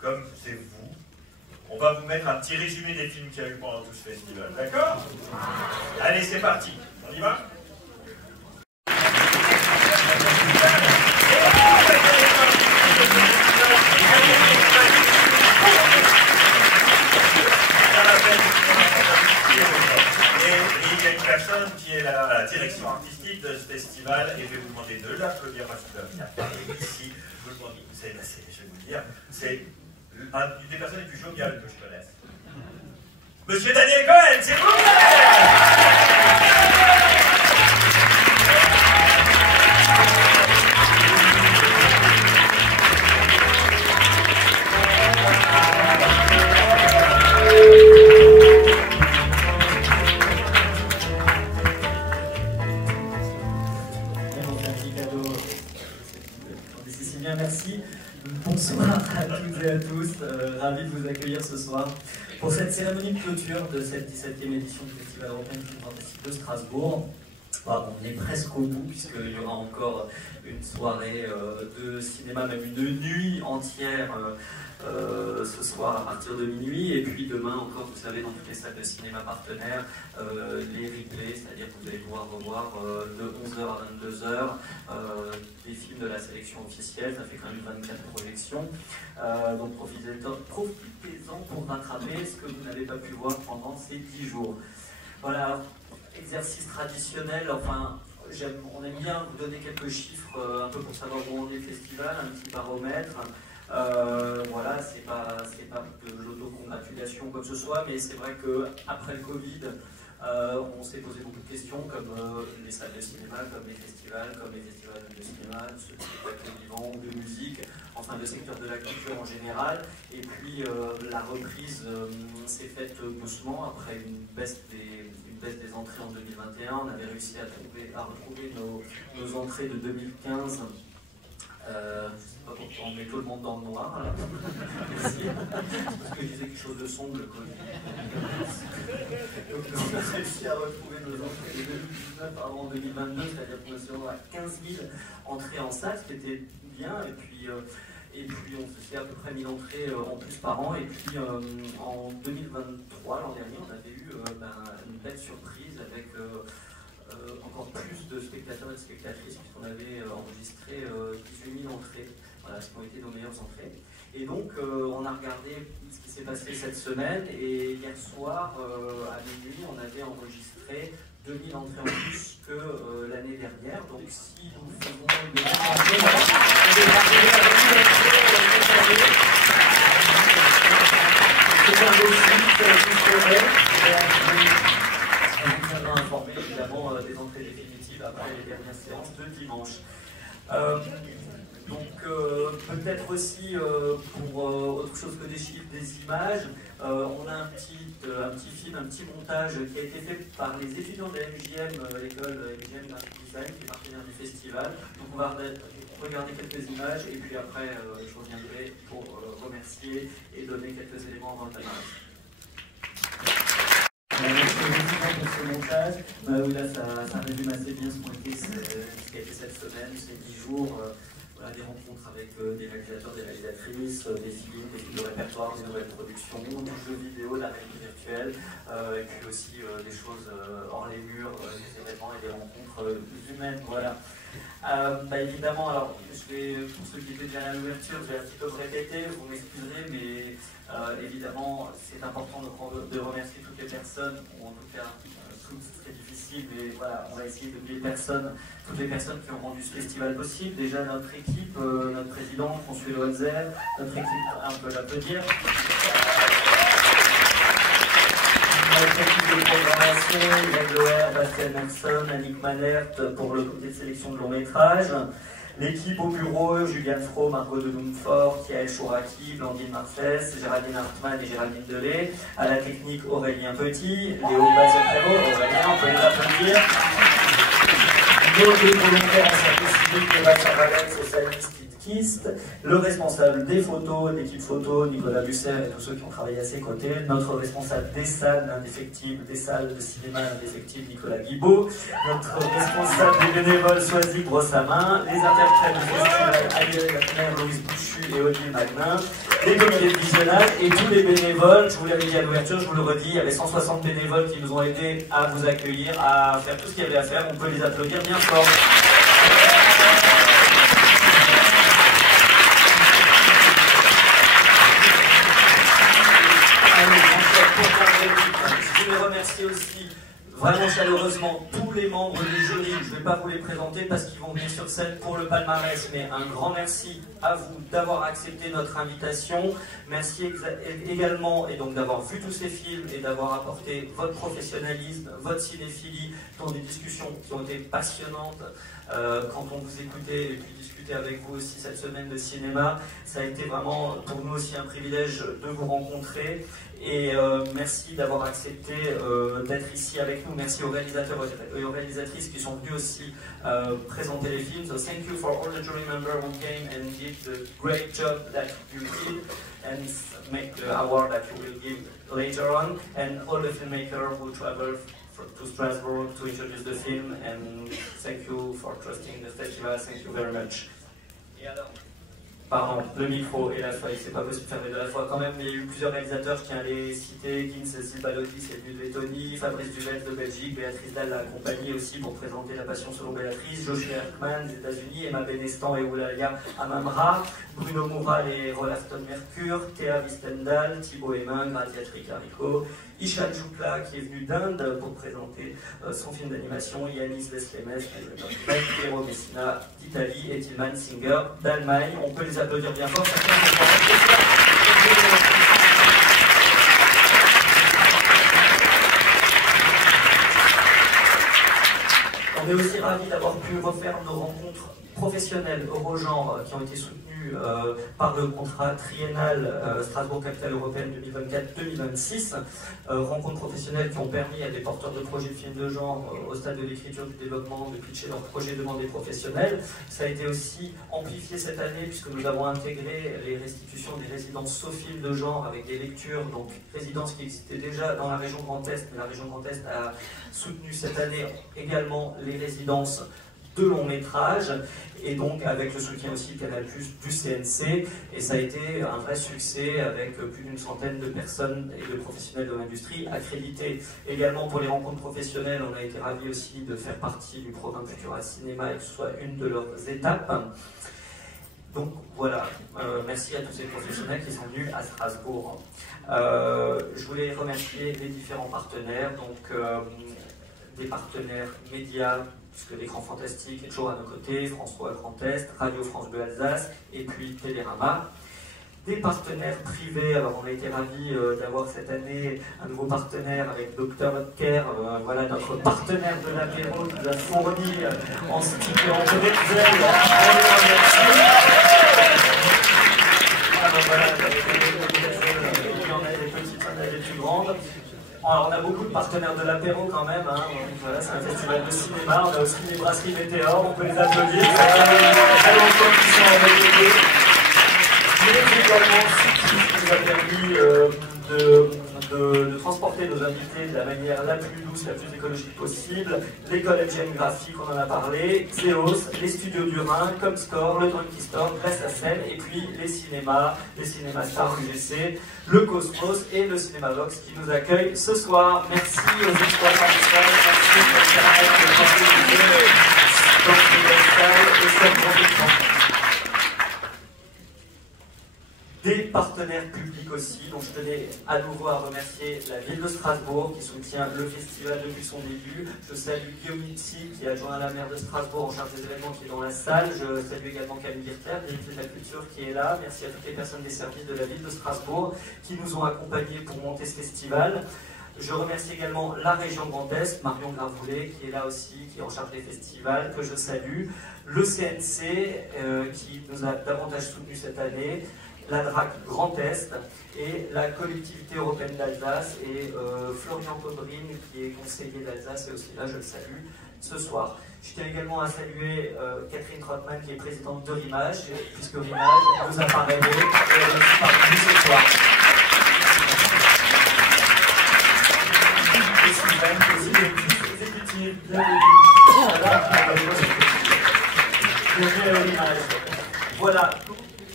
comme c'est vous, on va vous mettre un petit résumé des films qu'il y a eu pendant tout ce festival. D'accord? Allez, c'est parti. On y va? Il y a une personne qui est la direction artistique de ce festival, et je vais vous demander de l'applaudir parce qu'il va venir parler ici. Je vous vais vous dire, c'est une des personnes les plus joviales que je connaisse. Monsieur Daniel Cohen, s'il vous Merci. Bonsoir à toutes et à tous, ravi de vous accueillir ce soir pour cette cérémonie de clôture de cette 17e édition du Festival européen du film fantastique de Strasbourg. On est presque au bout puisqu'il y aura encore une soirée de cinéma, même une nuit entière ce soir à partir de minuit, et puis demain encore, vous savez, dans toutes les salles de cinéma partenaires, les replays, c'est-à-dire que vous allez pouvoir revoir de 11h à 22h des films de la sélection officielle. Ça fait quand même 24 projections, donc profitez-en pour rattraper ce que vous n'avez pas pu voir pendant ces 10 jours. Voilà, exercice traditionnel, enfin, on aime bien vous donner quelques chiffres un peu pour savoir où on est le festival, un petit baromètre. Voilà, c'est pas de l'autocongratulation ou quoi que ce soit, mais c'est vrai qu'après le Covid, on s'est posé beaucoup de questions, comme les salles de cinéma, comme les festivals de cinéma, de spectacles vivants, de musique, enfin le secteur de la culture en général. Et puis la reprise s'est faite doucement après une baisse des entrées en 2021. On avait réussi à retrouver nos entrées de 2015. Je ne sais pas pourquoi on met tout le monde dans le noir. Merci. Parce que je disais quelque chose de sombre, le Covid. Donc on a réussi à retrouver nos entrées de 2019 avant 2022, c'est-à-dire qu'on est à 15 000 entrées en salle, ce qui était bien. Et puis on se fait à peu près 1000 entrées en plus par an. Et puis en 2023, l'an dernier, on avait eu une belle surprise avec encore plus de spectateurs et de spectatrices, puisqu'on avait enregistré 18 000 entrées, voilà, ce qui ont été nos meilleures entrées. Et donc on a regardé ce qui s'est passé cette semaine, et hier soir à minuit on avait enregistré 2000 entrées en plus que l'année dernière. Donc si nous faisons de informer évidemment des entrées définitives après les dernières séances de dimanche. Donc peut-être aussi pour autre chose que des chiffres, des images, on a un petit film, un petit montage qui a été fait par les étudiants de la MJM, l'école MJM Graphic Design, qui est partenaire du festival. Donc on va regarder quelques images et puis après je reviendrai pour remercier et donner quelques éléments avant le palmarès. Merci pour ce montage. Là, ça résume assez bien ce qui a été cette semaine, ces 10 jours. Voilà, des rencontres avec des réalisateurs, des réalisatrices, des films de répertoire, des nouvelles productions, du jeu vidéo, de la réalité virtuelle, et puis aussi des choses hors les murs, des événements et des rencontres humaines. Voilà. Évidemment, alors, pour ceux qui étaient déjà à l'ouverture, je vais un petit peu me répéter, vous m'excuserez, mais évidemment, c'est important de remercier toutes les personnes, ou en tout cas, toutes, c'est très difficile, mais voilà, on va essayer d'oublier toutes les personnes qui ont rendu ce festival possible. Déjà, notre équipe, notre président, Consuelo Holzer, notre équipe, on peut l'applaudir. Notre équipe de programmation, Yann Loher, Bastien Nelson, Annick Manert pour le comité de sélection de long métrage. L'équipe au bureau, Juliane Fro, Margot de Lumfort, Thiaël Chouraki, Blandine Marcès, Géraldine Hartmann et Géraldine Delay. À la technique, Aurélien Petit, Léo Bazofrero, Aurélien, on peut les applaudir. Nos deux volontaires service civique Sébastien Valette, socialiste, kitiste, le responsable des photos, l'équipe photo, Nicolas Busser et tous ceux qui ont travaillé à ses côtés, notre responsable des salles, l'indéfectible, des salles de cinéma indéfectible, Nicolas Guibaud, notre responsable des bénévoles, Soisy Grossamin, les interprètes du festival, Ariel Lachner, Louise Bouchu et Odile Magnin, les comités de visionnage et tous les bénévoles. Je vous l'avais dit à l'ouverture, je vous le redis, il y avait 160 bénévoles qui nous ont aidés à vous accueillir, à faire tout ce qu'il y avait à faire. On peut les applaudir bien fort. Je voulais remercier aussi vraiment chaleureusement tous les membres du jury. Je ne vais pas vous les présenter parce qu'ils vont venir sur scène pour le palmarès, mais un grand merci à vous d'avoir accepté notre invitation. Merci également et donc d'avoir vu tous ces films et d'avoir apporté votre professionnalisme, votre cinéphilie dans des discussions qui ont été passionnantes. Quand on vous écoutait et puis discuter avec vous aussi cette semaine de cinéma, ça a été vraiment pour nous aussi un privilège de vous rencontrer. Et merci d'avoir accepté d'être ici avec nous. Merci aux réalisateurs et aux réalisatrices qui sont venus aussi présenter les films. So thank you for all the jury members who came and did the great job that you did and make the award that you will give later on, and all the filmmakers who traveled to Strasbourg to introduce the film, and thank you for trusting the festival. Thank you very much. Et alors, pardon, le micro et la feuille, c'est pas possible de faire les deux à la fois quand même, mais il y a eu plusieurs réalisateurs, je tiens à les citer, Gins Zibalotti, c'est venu de Lettonie, Fabrice Duvels de Belgique, Béatrice Dalle l'a accompagné aussi pour présenter La Passion selon Béatrice, Joshua Erkman des États-Unis, Emma Benestan et Oulaya Amamra, Bruno Moural et Rolafton Mercure, Théa Vistendal, Thibaut Hémin, Gratia Tricarico, Ishan Choukla qui est venu d'Inde pour présenter son film d'animation, Yanis Veslemes, Piero Messina d'Italie et Tilman Singer d'Allemagne. On peut les applaudir bien fort. On est aussi ravis d'avoir pu refaire nos rencontres professionnelles Eurogenre qui ont été soutenues par le contrat triennal Strasbourg Capitale Européenne 2024-2026. Rencontres professionnelles qui ont permis à des porteurs de projets de films de genre au stade de l'écriture, du développement, de pitcher leurs projets demandés professionnels. Ça a été aussi amplifié cette année puisque nous avons intégré les restitutions des résidences SOFILM de genre avec des lectures, donc résidences qui existaient déjà dans la région Grand Est, mais la région Grand Est a soutenu cette année également les résidences de long métrage, et donc avec le soutien aussi de Canal+, du CNC, et ça a été un vrai succès avec plus d'une centaine de personnes et de professionnels de l'industrie accrédités. Également pour les rencontres professionnelles, on a été ravis aussi de faire partie du programme Futura Cinéma et que ce soit une de leurs étapes. Donc voilà, merci à tous ces professionnels qui sont venus à Strasbourg. Je voulais remercier les différents partenaires, donc des partenaires médias, puisque l'écran fantastique est toujours à nos côtés, François Grand Est, Radio France Bleu Alsace, et puis Télérama. Des partenaires privés, alors on a été ravis d'avoir cette année un nouveau partenaire avec Dr Care, voilà notre partenaire de l'apéro qui nous a fourni en stick et en bretzel. Voilà, il y en a des petites, il y en a des plus grandes. Alors, on a beaucoup de partenaires de l'apéro quand même, hein. Voilà, c'est un festival de cinéma, on a aussi les brasseries Météor, on peut les applaudir, ça fait très longtemps qu'ils sont avec nous. Mais également, ce qui nous a permis de transporter nos invités de la manière la plus douce, la plus écologique possible, l'école FGN Graphique, on en a parlé, Xeos, les studios du Rhin, Comscore, le Drunky Store, Grèce à Seine, et puis les cinémas stars UGC, le Cosmos et le Cinéma Vox qui nous accueillent ce soir. Merci aux exploitants de salle, merci aux services de tranquillité, dans les salles et sur des partenaires publics aussi, donc je tenais à nouveau à remercier la ville de Strasbourg qui soutient le festival depuis son début. Je salue Guillaume Lipsy qui est adjoint à la maire de Strasbourg en charge des événements qui est dans la salle. Je salue également Camille Virter, directrice de la culture qui est là. Merci à toutes les personnes des services de la ville de Strasbourg qui nous ont accompagnés pour monter ce festival. Je remercie également la région Grand Est, Marion Gravoulet, qui est là aussi, qui est en charge des festivals, que je salue. Le CNC, qui nous a davantage soutenus cette année. La DRAC Grand Est et la collectivité européenne d'Alsace et Florian Podrine qui est conseiller d'Alsace et aussi là je le salue. ce soir. Je tiens également à saluer Catherine Trottmann, qui est présidente de Rimage, puisque Rimage nous a parrainé et elle est parmi nous ce soir. Et Sylvain, qui est aussi exécutive. Bienvenue à Rimage. Voilà.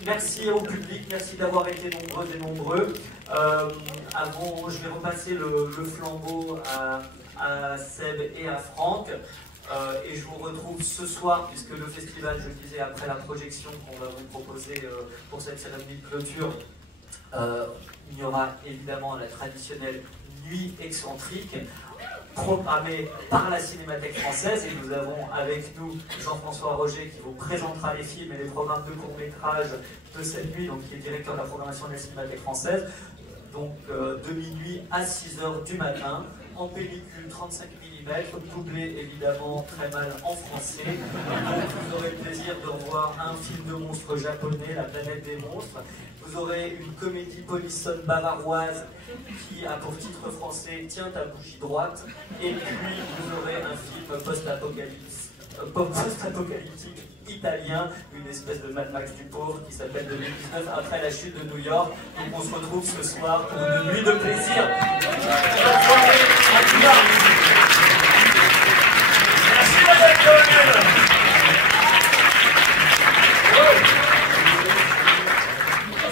Merci au public, merci d'avoir été nombreux et nombreux. Avant, je vais repasser le flambeau à Seb et à Franck. Et je vous retrouve ce soir, puisque le festival, je le disais, après la projection qu'on va vous proposer pour cette cérémonie de clôture, il y aura évidemment la traditionnelle nuit excentrique, programmée par la Cinémathèque française, et nous avons avec nous Jean-François Roger qui vous présentera les films et les programmes de court-métrage de cette nuit, donc qui est directeur de la programmation de la Cinémathèque française, donc de minuit à 6h du matin, en pellicule 35 mm, doublé évidemment très mal en français. Donc vous aurez le plaisir de revoir un film de monstres japonais, La planète des monstres. Vous aurez une comédie polissonne bavaroise qui a pour titre français Tiens ta bougie droite. Et puis vous aurez un film post-apocalyptique italien, une espèce de Mad Max du pauvre qui s'appelle 2019 après la chute de New York. Donc on se retrouve ce soir pour une nuit de plaisir. Bonne soirée, à tout à l'heure. Merci Madame Colonel.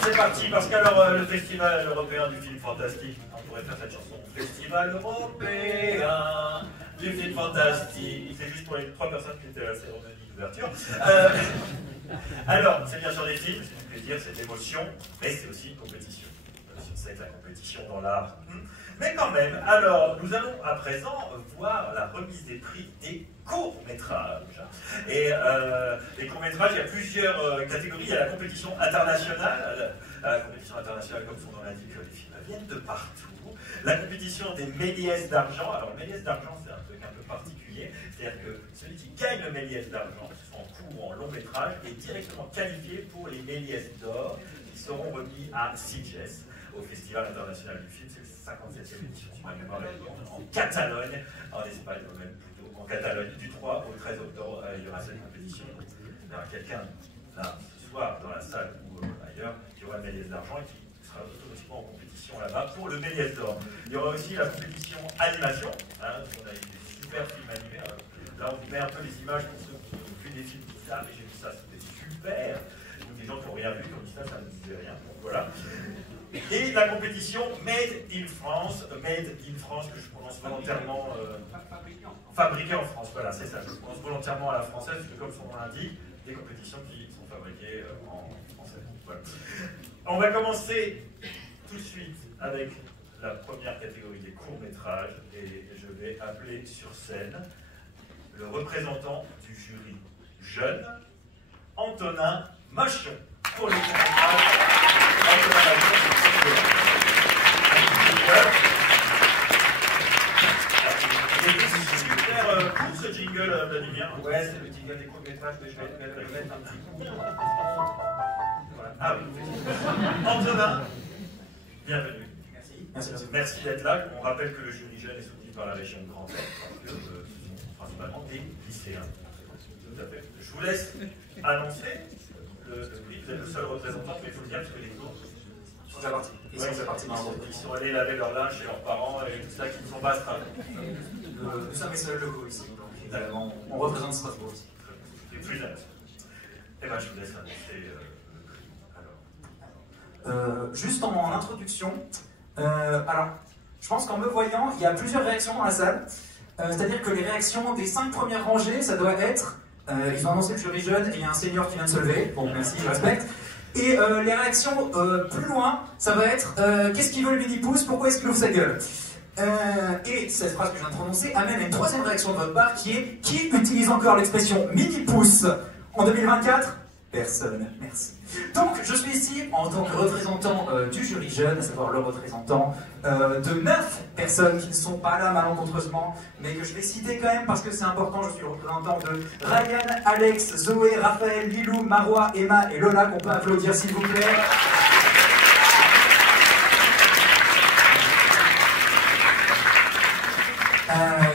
C'est parti, parce qu'alors le Festival européen du film fantastique, on pourrait faire cette chanson. Festival européen du film fantastique. C'est juste pour les 3 personnes qui étaient à la cérémonie d'ouverture. Alors, c'est bien sûr des films, c'est du plaisir, c'est de l'émotion, mais c'est aussi une compétition. C'est la compétition dans l'art. Mais quand même, alors, nous allons à présent voir la remise des prix des courts-métrages. Et les courts-métrages, il y a plusieurs catégories. Il y a la compétition internationale. La compétition internationale, comme son nom l'indique, les films viennent de partout. La compétition des Méliès d'argent. Alors, le Méliès d'argent, c'est un truc un peu particulier. C'est-à-dire que celui qui gagne le Méliès d'argent, en court ou en long métrage, est directement qualifié pour les Méliès d'or, qui seront remis à Sitges, au Festival international du film. C'est le 57e édition, si ma mémoire est bonne, en Catalogne, en Espagne, ou même plutôt en Catalogne, du 3 au 13 octobre. Il y aura cette compétition. Il y aura quelqu'un là, ce soir, dans la salle ou ailleurs, qui aura le Méliès d'argent et qui sera automatiquement en compétition là-bas pour le Méliès d'or. Il y aura aussi la compétition animation. Hein, on a des super films animés. Là, on vous met un peu les images pour ceux qui ont vu des films qui savent, mais j'ai vu ça, c'était super. Donc, des gens qui n'ont rien vu, qui ont dit ça, ça ne disait rien. Donc voilà. Et la compétition Made in France, que je prononce volontairement. Fabriqué en France, voilà, c'est ça. Je prononce volontairement à la française, parce que comme son nom l'indique, des compétitions qui sont fabriquées en français. Voilà. On va commencer tout de suite avec la première catégorie des courts-métrages, et je vais appeler sur scène le représentant du jury jeune, Antonin Machon, pour les courts-métrages. Antonin Machon, c'est super court ce jingle, Vladimir. Ouais, c'est le jingle des courts-métrages que je vais mettre un petit coup. Voilà. Ah oui. Antonin, bienvenue. Merci. Merci d'être là. On rappelle que le jury jeune est soutenu par la région de Grand Est, parce que principalement des lycéens. Tout à fait. Je vous laisse annoncer le prix. Vous êtes le seul représentant, mais il faut le dire parce que les autres Ils sont partis. Ils sont allés laver leur linge chez leurs parents et tout ça, qui ne sont pas astreints. Nous sommes les seuls locaux ici, donc évidemment, on représente Strasbourg aussi. Et plus là. Eh bien, je vous laisse annoncer juste en introduction, alors, je pense qu'en me voyant, il y a plusieurs réactions dans la salle. C'est-à-dire que les réactions des 5 premières rangées, ça doit être ils ont annoncé le jury jeune et il y a un senior qui vient de se lever. Bon, merci, je respecte. Et les réactions plus loin, ça va être qu'est-ce qu'il veut le mini-pouce, pourquoi est-ce qu'il ouvre sa gueule. Et cette phrase que je viens de prononcer amène à une troisième réaction de votre part qui est qui utilise encore l'expression mini-pouce en 2024? Personne, merci. Donc, je suis ici en tant que représentant du jury jeune, à savoir le représentant de 9 personnes qui ne sont pas là malencontreusement, mais que je vais citer quand même parce que c'est important. Je suis le représentant de Ryan, Alex, Zoé, Raphaël, Lilou, Marois, Emma et Lola, qu'on peut applaudir s'il vous plaît.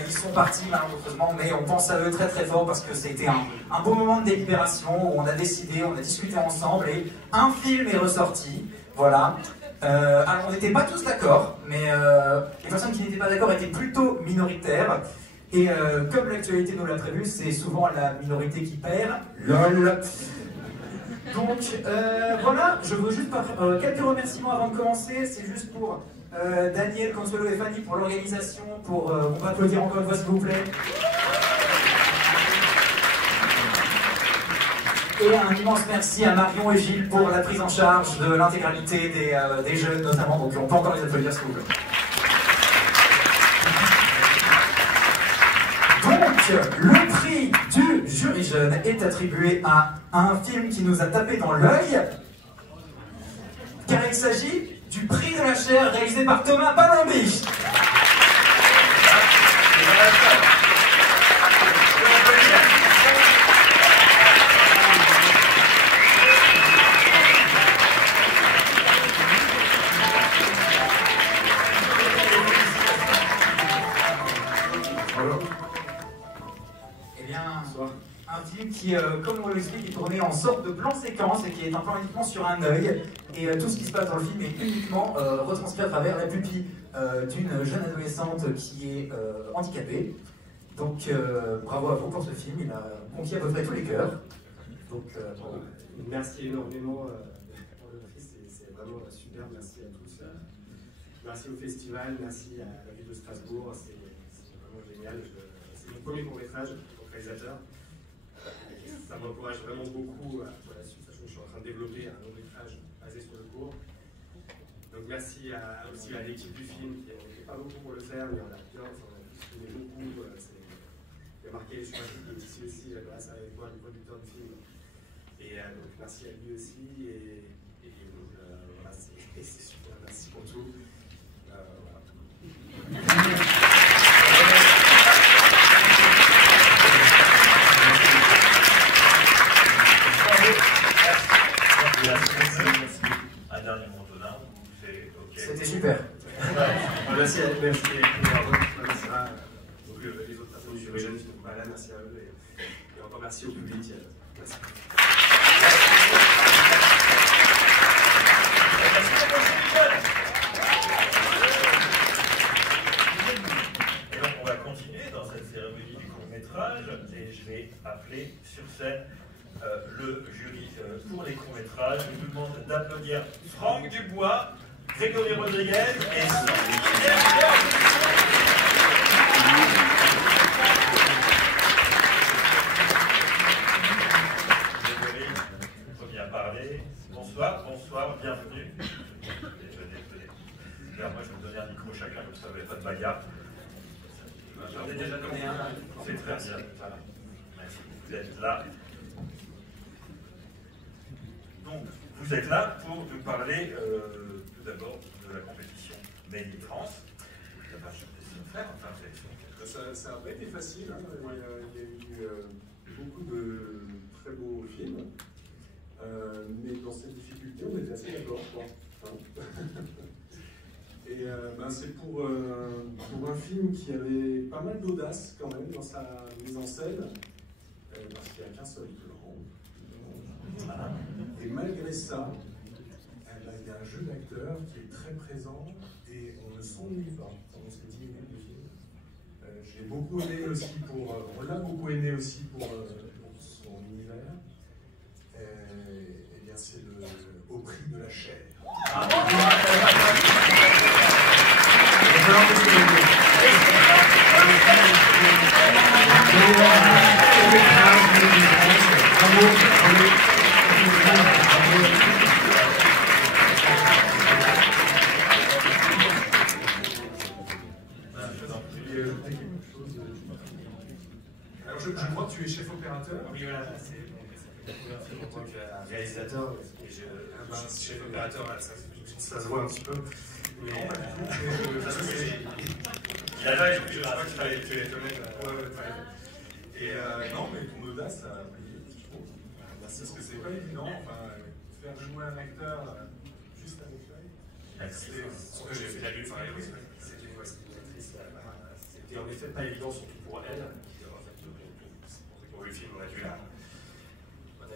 Ils sont partis malheureusement, mais on pense à eux très très fort parce que c'était un beau moment de délibération où on a décidé, on a discuté ensemble et un film est ressorti. Voilà. Alors on n'était pas tous d'accord, mais les personnes qui n'étaient pas d'accord étaient plutôt minoritaires. Et comme l'actualité nous l'a prévu, c'est souvent la minorité qui perd. LOL. Donc voilà, je veux juste quelques remerciements avant de commencer. C'est juste pour Daniel, Consuelo et Fanny pour l'organisation. On peut applaudir encore une fois s'il vous plaît. Et un immense merci à Marion et Gilles pour la prise en charge de l'intégralité des jeunes notamment. Donc on peut encore les applaudir s'il vous plaît. Donc, le prix du jury jeune est attribué à un film qui nous a tapé dans l'œil, car il s'agit du prix de la chair réalisé par Thomas Palombi. Un film qui, comme on l'explique, est tourné en sorte de plan séquence et qui est un plan uniquement sur un œil. Et tout ce qui se passe dans le film est uniquement retranscrit à travers la pupille d'une jeune adolescente qui est handicapée. Donc bravo à vous pour ce film, il a conquis à peu près tous les cœurs. Donc bravo. Merci énormément pour le prix, c'est vraiment super, merci à tous. Merci au festival, merci à la ville de Strasbourg, c'est vraiment génial. C'est mon premier court-métrage en réalisateur. Ça m'encourage vraiment beaucoup pour la suite, sachant que je suis en train de développer un long-métrage basé sur le cours. Donc merci aussi à l'équipe du film qui n'est pas beaucoup pour le faire, mais on a bien, on a filmé beaucoup. Il a marqué sur la film ici aussi grâce à moi, le producteur du film. Et donc merci à lui aussi. Et voilà, c'est super, merci pour tout. Voilà. Un dernier mot d'honneur, c'est OK. C'était super. Merci à merci donc les autres personnes du jury jeune qui sont pas là, merci à eux et encore merci au public. Merci. Et donc on va continuer dans cette cérémonie du court-métrage et je vais appeler sur scène le jury pour les courts-métrages. Je vous demande d'applaudir Franck Dubois, Grégory Rodriguez et Sophie Guilherme. Grégory, il faut bien parler. Bonsoir, bonsoir, bienvenue. Venez. Alors moi je vais vous donner un micro chacun, comme ça vous n'avez pas de bagarre. J'en ai déjà donné un. C'est très bien. Voilà. Merci, vous êtes là. Donc, vous êtes là pour nous parler tout d'abord de la compétition Made in France. Je n'ai pas de faire, enfin, ça n'a pas été facile, hein. Il y a eu beaucoup de très beaux films, mais dans cette difficulté, on était assez d'accord, quoi. Et c'est pour un film qui avait pas mal d'audace quand même dans sa mise en scène, parce qu'il n'y a qu'un seul plan. Et malgré ça, il y a un jeu d'acteur qui est très présent et on ne s'ennuie pas pendant ces 10 minutes de film. Je l'ai beaucoup aimé aussi on l'a beaucoup aimé aussi pour son univers. Et bien c'est au prix de la chair. Alors je crois que tu es chef opérateur. Oui, voilà, c'est en tant que réalisateur, et chef opérateur, ça se voit un petit peu. Mais non, pas du tout. Il a là, je crois que tu es honnête. Et non, mais ton audace, ça a payé, je trouve. Parce que c'est pas évident, faire jouer un acteur juste avec l'œil. Merci. Surtout que j'ai fait la lutte, c'était une actrice, c'est c'était en effet pas évident, surtout pour elle. En fait, pour ceux qui ont vu le film, on a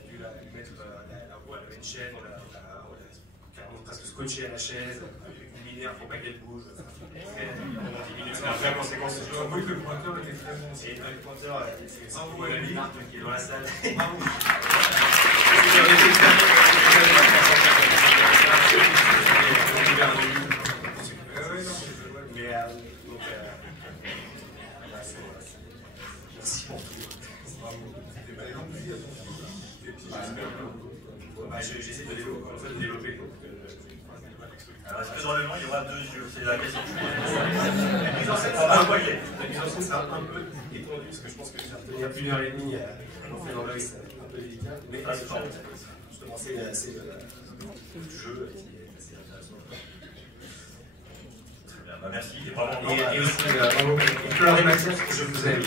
dû lui mettre la roue, elle avait une chaîne, on l'a carrément presque scotché à la chaise, une linéaire pour pas qu'elle bouge. Pendant 10 minutes, c'est un vrai conséquence. Je vois que le pointeur était très bon. Et le pointeur, c'est mon ami Marc qui est dans la salle. Merci pour tout. J'essaie de développer. Alors, est-ce que dans le nom, il y aura 2 yeux? C'est la question que je pose. La mise en scène sera un peu étendue, parce que je pense que ça va tenir 1h30 on fait dans l'œil, c'est un peu délicat. Mais justement, c'est le jeu qui est assez intéressant. Très bien, bah merci. Et aussi, bravo. Et Fleur et Mathias, je vous aime.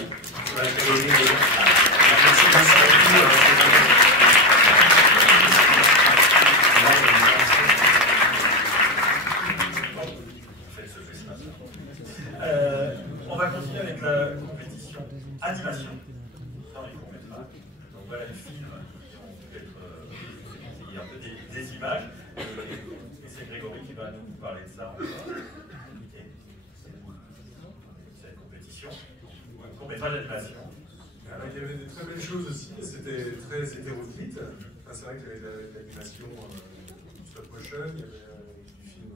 On va continuer avec la compétition animation dans les courts-métrages. Donc voilà les films qui ont peut-être un peu des images. Et c'est Grégory qui va nous parler de ça. On va inviter cette compétition. Court-métrage d'animation. Il y avait des très belles choses aussi, c'était très hétéroclite. Enfin, c'est vrai qu'il y avait de l'animation stop motion, il y avait du film,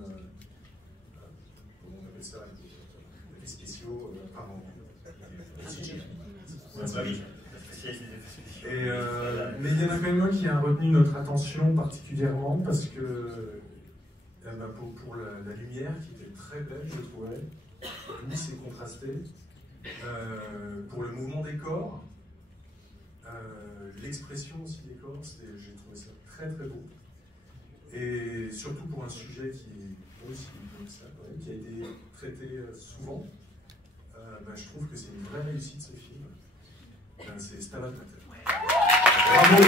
comment on appelle ça, des spéciaux, pardon, CGI. Mais il y en a quand même un qui a retenu notre attention particulièrement parce que pour la lumière qui était très belle, je trouvais, douce et contrastée, pour le mouvement des corps, l'expression aussi des corps, j'ai trouvé ça très très beau. Et surtout pour un sujet qui est aussi comme ça, qui a été traité souvent, je trouve que c'est une vraie réussite ce film. C'est Stabat Mater. Bravo!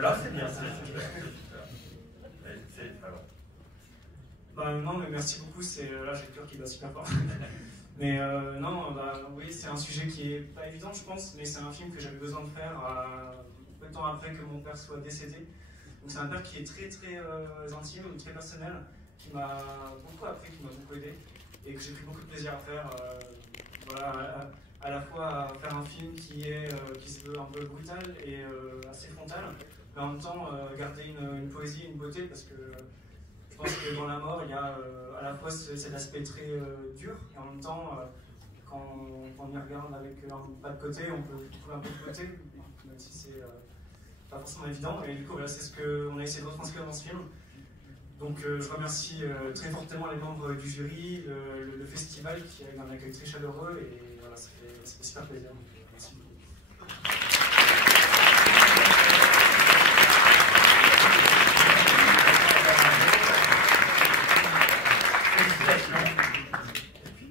Là, c'est bien, non, mais merci beaucoup, là j'ai le cœur qui bat super fort. Mais non, oui, c'est un sujet qui est pas évident, je pense, mais c'est un film que j'avais besoin de faire peu de temps après que mon père soit décédé. Donc c'est un père qui est très très intime, très personnel, qui m'a beaucoup appris, qui m'a beaucoup aidé, et que j'ai pris beaucoup de plaisir à faire. Voilà, à la fois à faire un film qui se veut un peu brutal et assez frontal, mais en même temps garder une poésie, une beauté, parce que je pense que dans la mort, il y a à la fois cet aspect très dur, et en même temps, quand on y regarde avec un pas de côté, on peut trouver un peu de côté, même si c'est pas forcément évident. Et du coup, voilà, c'est ce qu'on a essayé de retranscrire dans ce film. Donc je remercie très fortement les membres du jury, le festival qui a eu un accueil très chaleureux, et voilà, ça fait super plaisir. Donc, merci beaucoup. Et puis,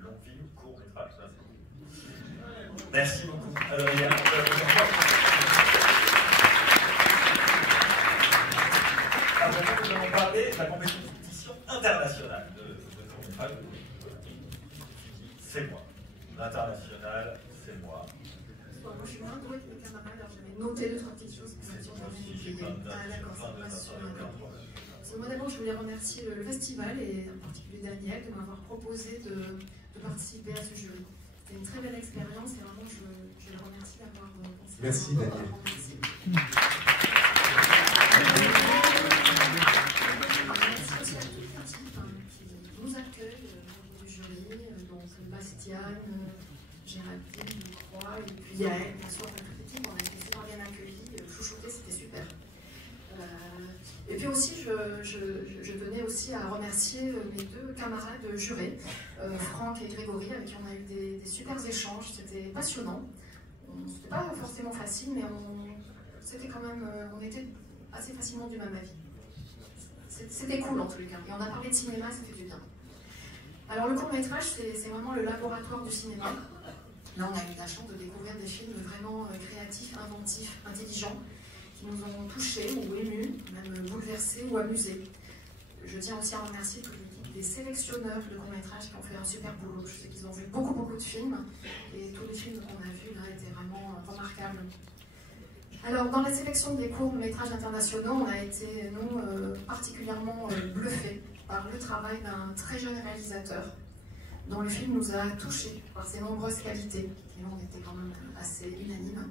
long film, court métrage, ça c'est. Merci beaucoup. Alors, il y a nous allons parler de la compétition internationale de court métrage. C'est moi. L'international, c'est moi. Moi, je suis moins douée que mes camarades, alors j'avais noté 2-3 petites choses. Moi d'abord, je voulais remercier le festival et en particulier Daniel de m'avoir proposé de participer à ce jury. C'était une très belle expérience et vraiment je le remercie d'avoir pensé. Merci Daniel. Merci aussi à toute l'équipe qui nous accueille au niveau du jury, donc Bastiane, Géraldine, Croix, et puis Yael, bien sûr, toute l'équipe, on a été super bien accueillis, chouchoutés, c'était super. Et puis aussi, je tenais aussi à remercier mes 2 camarades jurés, Franck et Grégory, avec qui on a eu des super échanges. C'était passionnant. C'était pas forcément facile, mais c'était quand même, on était assez facilement du même avis. C'était cool en tous les cas. Et on a parlé de cinéma, ça fait du bien. Alors le court-métrage, c'est vraiment le laboratoire du cinéma. Là, on a eu la chance de découvrir des films vraiment créatifs, inventifs, intelligents, qui nous ont touchés ou émus, même bouleversés ou amusés. Je tiens aussi à remercier toute l'équipe des sélectionneurs de court-métrage qui ont fait un super boulot. Je sais qu'ils ont vu beaucoup de films, et tous les films qu'on a vus là étaient vraiment remarquables. Alors, dans la sélection des courts-métrages internationaux, on a été, nous, particulièrement bluffés par le travail d'un très jeune réalisateur, dont le film nous a touchés par ses nombreuses qualités, et on était quand même assez unanimes.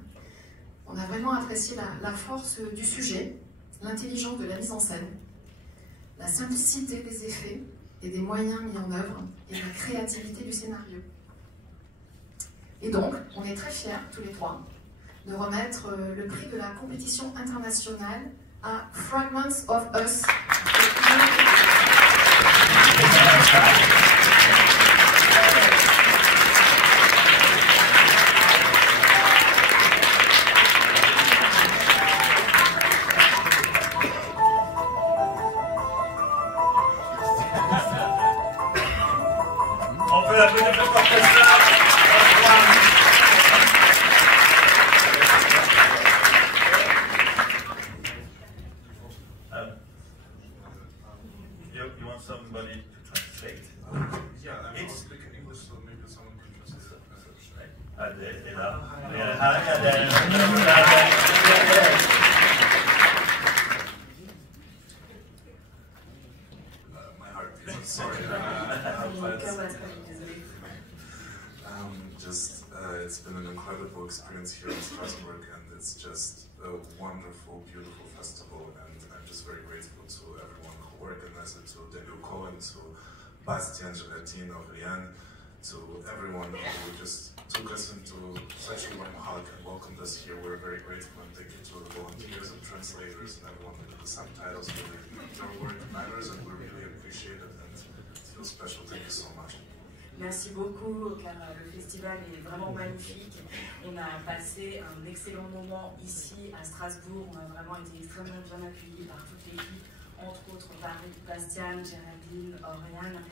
On a vraiment apprécié la force du sujet, l'intelligence de la mise en scène, la simplicité des effets et des moyens mis en œuvre, et la créativité du scénario. Et donc, on est très fiers, tous les trois, de remettre le prix de la compétition internationale à Fragments of Us. On peut applaudir le professeur. You want somebody to translate? Yeah, I was speaking English, so maybe someone could translate the message. Adèle est là. Hi, Hi, Adèle. my heart beats. Sorry. It's been an incredible experience here in Strasbourg, and it's just a wonderful, beautiful festival. And I'm just very grateful to everyone who organized it, to Daniel Cohen, to Bastien, Gelatine, Aurélien, to everyone who just took us into such a warm hug and welcomed us here. We're very grateful, and thank you to the volunteers and translators and everyone who did the subtitles. Your work matters, and we really appreciate it, and it feels special. Thank you so much. Merci beaucoup, car le festival est vraiment magnifique. On a passé un excellent moment ici à Strasbourg. On a vraiment été extrêmement bien accueillis par toute l'équipe, entre autres par Bastian, Géraldine, Oriane.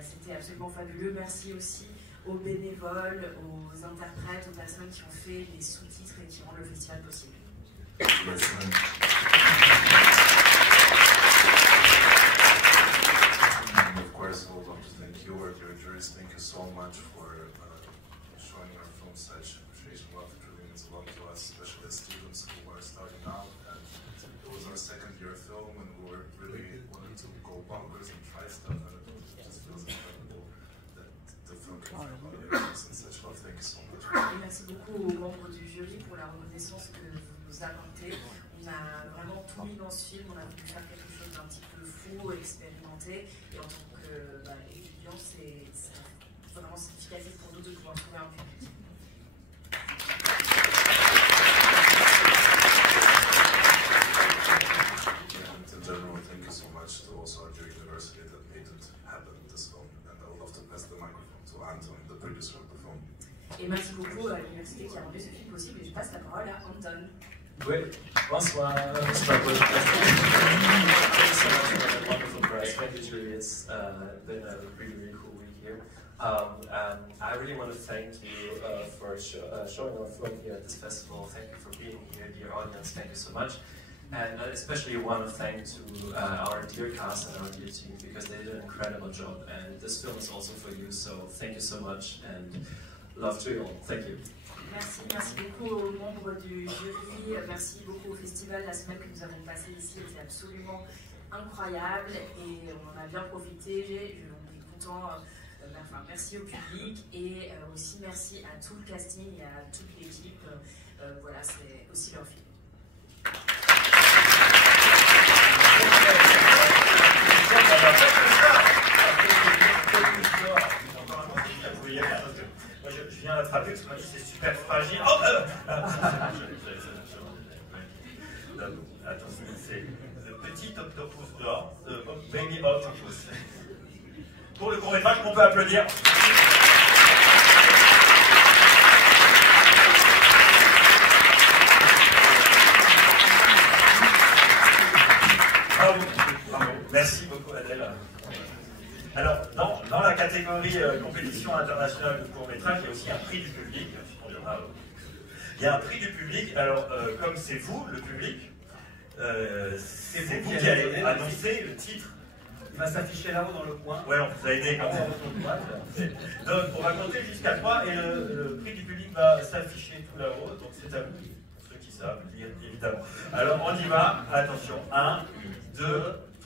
C'était absolument fabuleux. Merci aussi aux bénévoles, aux interprètes, aux personnes qui ont fait les sous-titres et qui rendent le festival possible. Of course, I would like to thank you, our dear jurors. Thank you so much for showing our film such appreciation. Love, it really means a lot to us, especially as students who are starting out. And it was our second year film, and we were really wanting to go bonkers and try stuff, and it just feels incredible that the film can find a lot of interest and such love. Thank you so much. Et merci beaucoup aux membres du jury pour la reconnaissance que vous nous apportez. On a vraiment tout mis dans ce film, on a voulu faire quelque chose d'un petit peu fou, expérimenté, et en tant qu'étudiant, c'est vraiment significatif pour nous de pouvoir trouver un public. In general, thank you so much to also our dear university that made it happen, this film, and I would love to pass the microphone to Anton, the producer of the film. Et merci beaucoup à l'université qui a rendu ce film possible, et je passe la parole à Anton. Oui, bonsoir. Thanks so much for that wonderful prize. Thank you, Julie. It's been a really cool week here. I really want to thank you for showing our film here at this festival. Thank you for being here, dear audience. Thank you so much. And I especially want to thank to our dear cast and our dear team, because they did an incredible job. And this film is also for you, so thank you so much and love to you all. Thank you. Merci beaucoup aux membres du jury, merci beaucoup au festival. La semaine que nous avons passée ici était absolument incroyable et on en a bien profité. On est content. Enfin, merci au public et aussi merci à tout le casting et à toute l'équipe. Voilà, c'est aussi leur film. Je viens l'attraper parce que moi c'est super fragile. Oh, attention, c'est le petit octopus d'or, Baby Octopus. Pour le court-métrage, on peut applaudir. prix du public. Il y a un prix du public. Alors, comme c'est vous, le public, c'est vous qui allez annoncer le titre. Il va s'afficher là-haut dans le coin. Ouais, on vous a aidé quand même. Donc, on va compter jusqu'à 3 et le prix du public va s'afficher tout là-haut. Donc, c'est à vous, pour ceux qui savent lire, évidemment. Alors, on y va. Attention. 1, 2,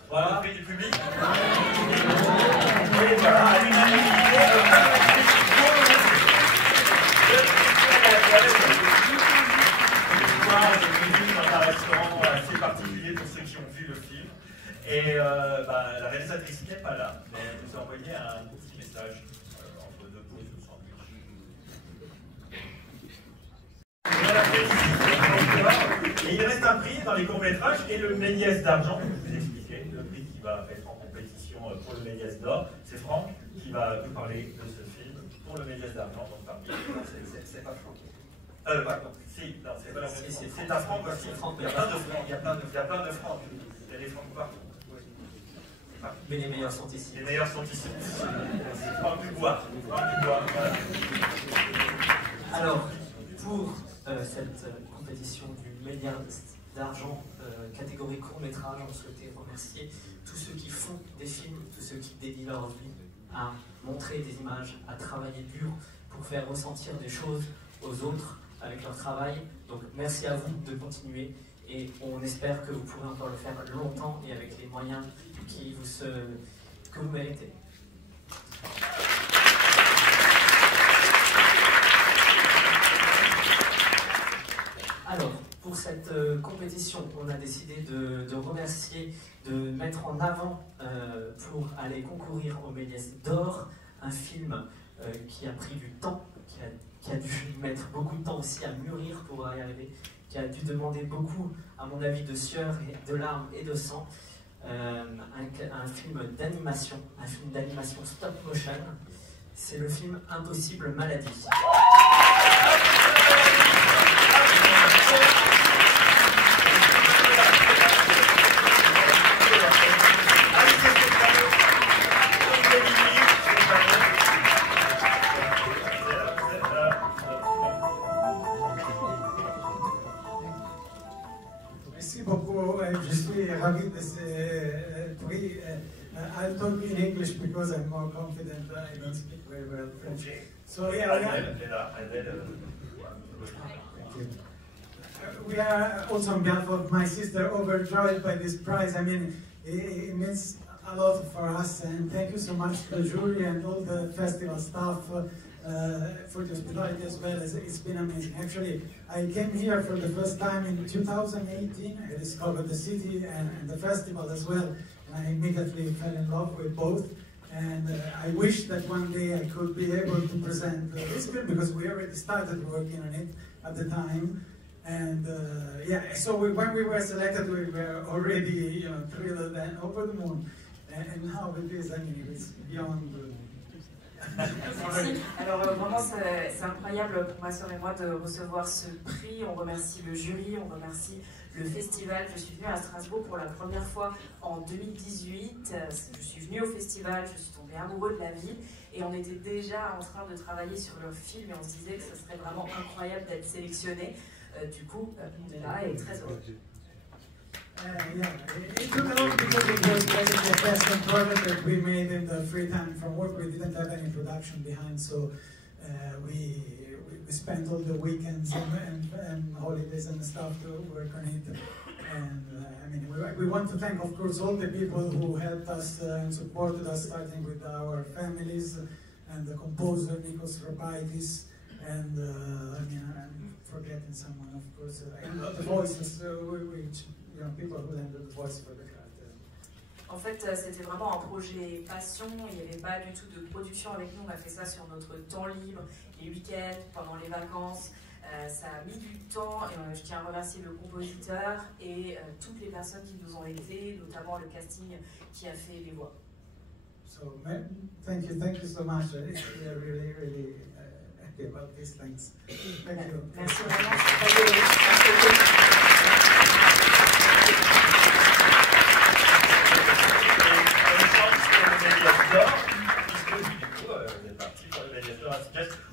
3. Le prix du public. Et voilà, à l'unanimité. Dans un restaurant assez particulier pour ceux qui ont vu le film. Et la réalisatrice n'est pas là, mais elle nous a envoyé un petit message entre deux pauses de sandwich. Et il reste un prix dans les courts-métrages et le Méliès d'argent, que je vous ai expliqué, le prix qui va être en compétition pour le Méliès d'or. C'est Franck qui va nous parler de ce film pour le Méliès d'argent. Donc parmi c'est pas Franck. Si, non, c'est pas la même. C'est un Franck aussi. Il y a plein de Franck. Il y a plein de Franck. Il y a des Franck partout. Mais les meilleurs sont ici. Les meilleurs sont ici. Franck Dubois. Voilà. Alors, pour cette compétition du Méliès d'argent catégorie court-métrage, on souhaitait remercier tous ceux qui font des films, tous ceux qui dédient leur vie à montrer des images, à travailler dur pour faire ressentir des choses aux autres avec leur travail. Donc merci à vous de continuer et on espère que vous pourrez encore le faire longtemps et avec les moyens que vous méritez. Alors, pour cette compétition, on a décidé de remercier, de mettre en avant pour aller concourir au Méliès d'or, un film qui a pris du temps, qui a dû mettre beaucoup de temps aussi à mûrir pour y arriver, qui a dû demander beaucoup, à mon avis, de sueur, de larmes et de sang. Un film d'animation, stop motion. C'est le film Impossible Maladie. Merci beaucoup. Je suis ravi de ce prix. I'll talk in English because I'm more confident. I don't speak very well French. So we are also on behalf of my sister overjoyed by this prize. I mean, it means a lot for us, and thank you so much to the jury and all the festival staff for the hospitality as well. It's been amazing. Actually, I came here for the first time in 2018. I discovered the city and the festival as well, and I immediately fell in love with both. And I wish that one day I could be able to present this film because we already started working on it at the time. And yeah, so when we were selected, we were already thrilled and over the moon. And now it is, I mean, it's beyond. Merci. Alors vraiment c'est incroyable pour ma soeur et moi de recevoir ce prix. On remercie le jury, on remercie le festival. Je suis venue à Strasbourg pour la première fois en 2018. Je suis venue au festival, je suis tombée amoureux de la ville et on était déjà en train de travailler sur le film et on se disait que ce serait vraiment incroyable d'être sélectionné. Du coup, on est là et très heureux. Yeah, it took a lot because it was basically a passion project that we made in the free time from work. We didn't have any production behind, so we spent all the weekends and holidays and stuff to work on it. And I mean, we want to thank, of course, all the people who helped us and supported us, starting with our families and the composer Nikos Rapaitis, and I mean, I'm forgetting someone, of course, and the voices, which. People who lend the voice for the character. En fait, c'était vraiment un projet passion. Il n'y avait pas du tout de production avec nous. On a fait ça sur notre temps libre, les week-ends, pendant les vacances. Ça a mis du temps. Et, je tiens à remercier le compositeur et toutes les personnes qui nous ont aidés, notamment le casting qui a fait les voix. So, thank you so much. It's really, really happy about these things. Thank you. Merci vraiment.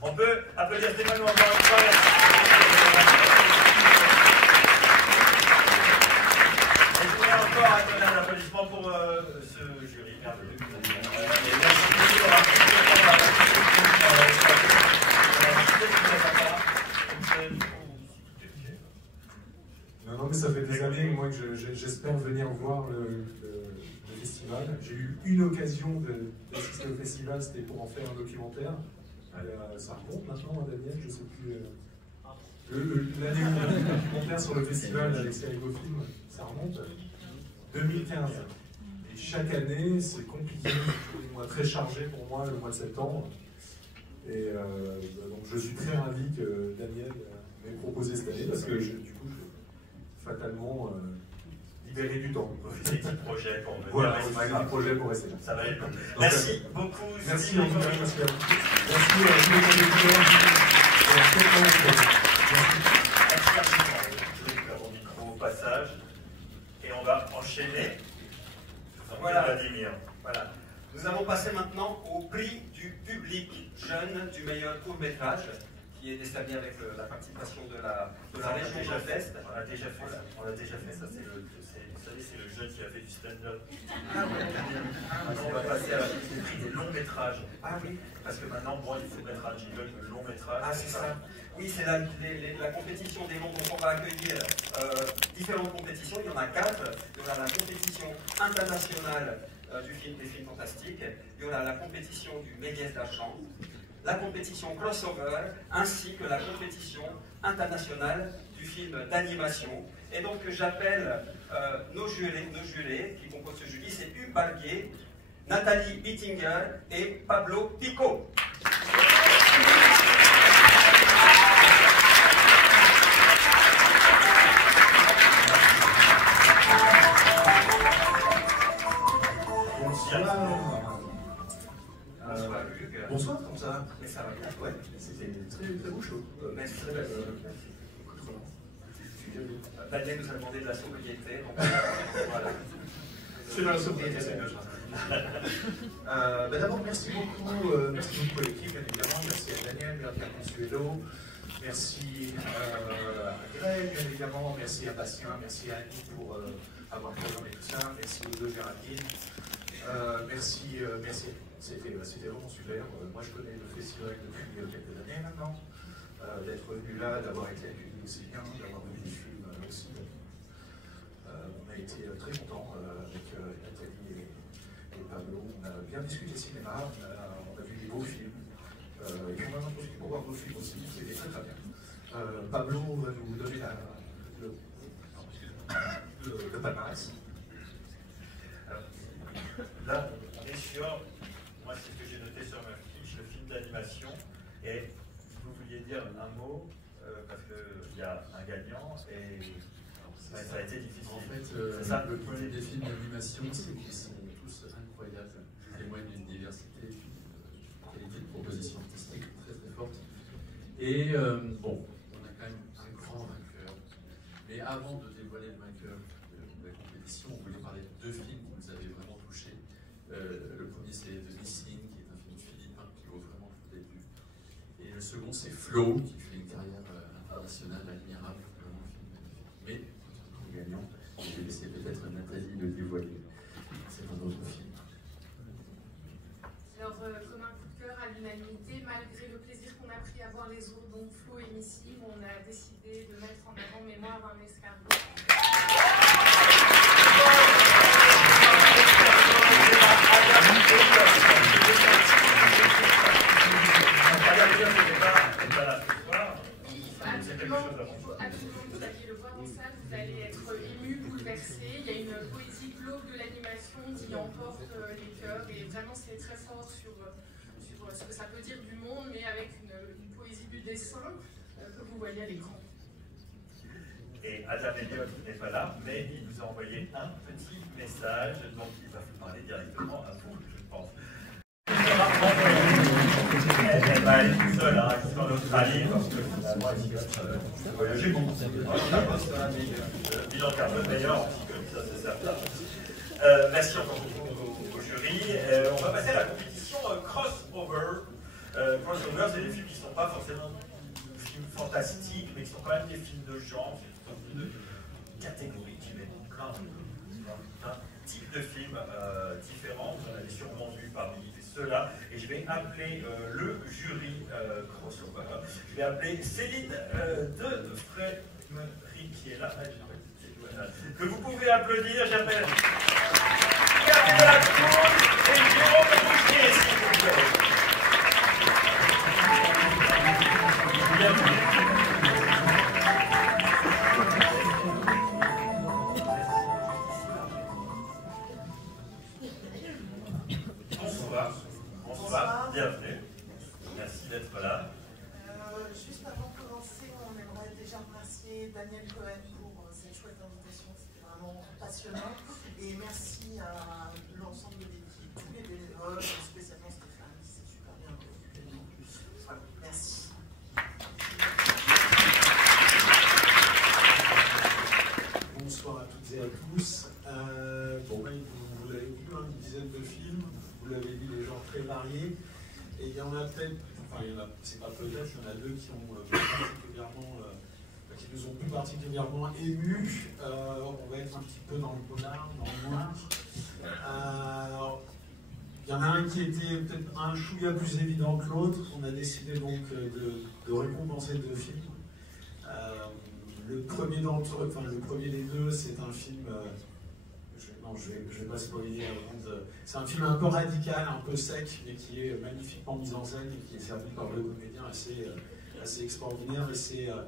On peut applaudir applaudir Stéphane encore une fois. Et je voudrais encore accorder un applaudissement pour ce jury merveilleux. Et merci beaucoup d'avoir Non, mais ça fait des années, moi, que j'espère venir voir le festival. J'ai eu une occasion d'assister au festival, c'était pour en faire un documentaire. Ça remonte maintenant, Daniel, je ne sais plus. L'année où on a fait un documentaire sur le festival avec Skygo Film, ça remonte 2015. Et chaque année, c'est compliqué, un mois très chargé pour moi, le mois de septembre. Et donc je suis très ravi que Daniel m'ait proposé cette année, parce que du coup, fatalement libérer du temps. Des petits projets pour venir. Voilà, on a des projets pour rester là. Ça va être bon. Merci beaucoup. Merci en tout cas, merci à vous. Merci à tous les conducteurs. Merci au micro au passage. Et on va enchaîner. Voilà. Vladimir. Voilà. Nous allons passer maintenant au prix du public jeune du meilleur court-métrage, qui est établi avec la participation de la région Jean-Fest. On l'a déjà fait, ça. On l'a déjà fait, ça. C'est le jeune qui a fait du stand-up. Ah ouais. On va passer à le prix des longs métrages. Ah oui. Parce que maintenant, bon, il faut mettre un jingle de long métrage. Ah, c'est ça. Oui, c'est la compétition des longs. Donc on va accueillir différentes compétitions. Il y en a 4. Il y aura la compétition internationale des films fantastiques. Il y aura la compétition du Méliès d'Argent, la compétition crossover, ainsi que la compétition internationale du film d'animation. Et donc j'appelle nos jurés qui composent ce jury, c'est Hugues Barguet, Nathalie Bittinger et Pablo Pico. Bonsoir, comme ça. Mais ça va bien, ouais. C'était très beau show. Merci. Daniel nous a demandé de la sobriété, donc voilà. C'est dans la sobriété, c'est bien. D'abord, merci beaucoup à l'équipe, bien évidemment. Merci à Daniel, merci à Consuelo, merci à Greg, bien évidemment. Merci à Bastien, merci à Annie pour avoir programmé tout ça. Merci aux deux Géraldine. Merci. C'était vraiment super. Moi, je connais le festival depuis quelques années maintenant. D'être venu là, d'avoir été accueilli aussi bien, d'avoir vu des films aussi. On a été très contents avec Nathalie et Pablo. On a bien discuté cinéma, on a vu des beaux films. Et puis on a profité pour voir vos films aussi, c'était très très bien. Pablo va nous donner le palmarès. Là, on est sur, moi c'est ce que j'ai noté sur ma fiche, le film d'animation. Et vous vouliez dire un mot, parce qu'il y a un gagnant et ça a été difficile. En fait, ça, le problème des films d'animation, c'est qu'ils sont tous incroyables. Ils témoignent d'une diversité, d'une qualité de proposition artistique très très forte. Et bon, on a quand même un grand vainqueur. Mais avant de dévoiler le vainqueur de la compétition, on voulait parler de deux films qui nous avaient vraiment touchés. Le premier, c'est The Missing, qui est un film philippin qui vaut vraiment le coup d'être vu. Et le second, c'est Flow, qui fait une carrière internationale admirable, vraiment un film magnifique. Mais, le gagnant, je vais laisser peut-être Nathalie le dévoiler. C'est un autre film. Alors, comme un coup de cœur à l'unanimité, malgré le plaisir qu'on a pris à voir les autres, donc Flo et Missy, on a décidé de mettre en avant Mémoire d'un escargot. Il faut absolument que vous alliez le voir en salle, vous allez être ému, bouleversé. Il y a une poésie glauque de l'animation qui emporte les cœurs et vraiment c'est très fort sur ce que ça peut dire du monde, mais avec une poésie du dessin que vous voyez à l'écran. Et Adam Elliott n'est pas là, mais il nous a envoyé un petit message, donc il va vous parler directement à vous, je pense. Elle va aller toute seule, hein, en Australie, parce que finalement, elle va voyager beaucoup. Le bilan carbone d'ailleurs, ça c'est certain. Merci encore beaucoup au jury. On va passer à la compétition crossover. Crossover, c'est des films qui ne sont pas forcément films fantastiques, mais qui sont quand même des films de genre, de catégories qui mettent plein types de films différents. Vous en avez sûrement vu parmi ceux-là. Et je vais appeler le jury crossover. Je vais appeler Céline de Frémery qui est là. Que vous pouvez applaudir. J'appelle Pierre Delacroix et Jérôme Boucher, s'il vous plaît. Bienvenue. Bonsoir, bienvenue. Merci d'être là. Juste avant de commencer, on aimerait déjà remercier Daniel Cohen pour cette chouette invitation. C'était vraiment passionnant. Et merci à l'ensemble de l'équipe, tous les bénévoles, spécialement Stéphane, qui s'est super bien occupé. Voilà, merci. Bonsoir à toutes et à tous. Bon, vous l'avez vu, une dizaine de films. Vous l'avez vu, des genres très variés. Et il y en a peut-être, enfin, c'est pas peut-être, il y en a deux qui ont particulièrement, qui nous ont plus particulièrement émus. On va être un petit peu dans le polar, dans le noir. Il y en a un qui était peut-être un chouïa plus évident que l'autre. On a décidé donc de récompenser deux films. Le premier des deux, c'est un film. Je vais pas spoiler avant de... C'est un film un peu radical, un peu sec, mais qui est magnifiquement mis en scène et qui est servi par deux comédiens assez extraordinaires. Et c'est un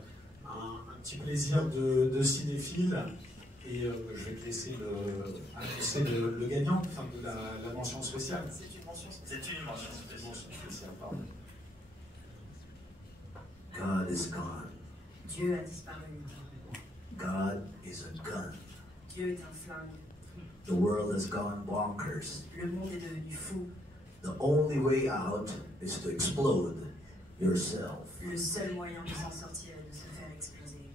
petit plaisir de cinéphile. Et je vais te laisser annoncer le gagnant, enfin de la mention spéciale. C'est une mention spéciale. C'est une mention spéciale. Pardon. God is gone. Dieu a disparu. God is a gun. Dieu est un flingue. The world has gone bonkers. Le monde est devenu fou. The only way out is to explode yourself. Le seul moyen de s'en sortir est de se faire exploser.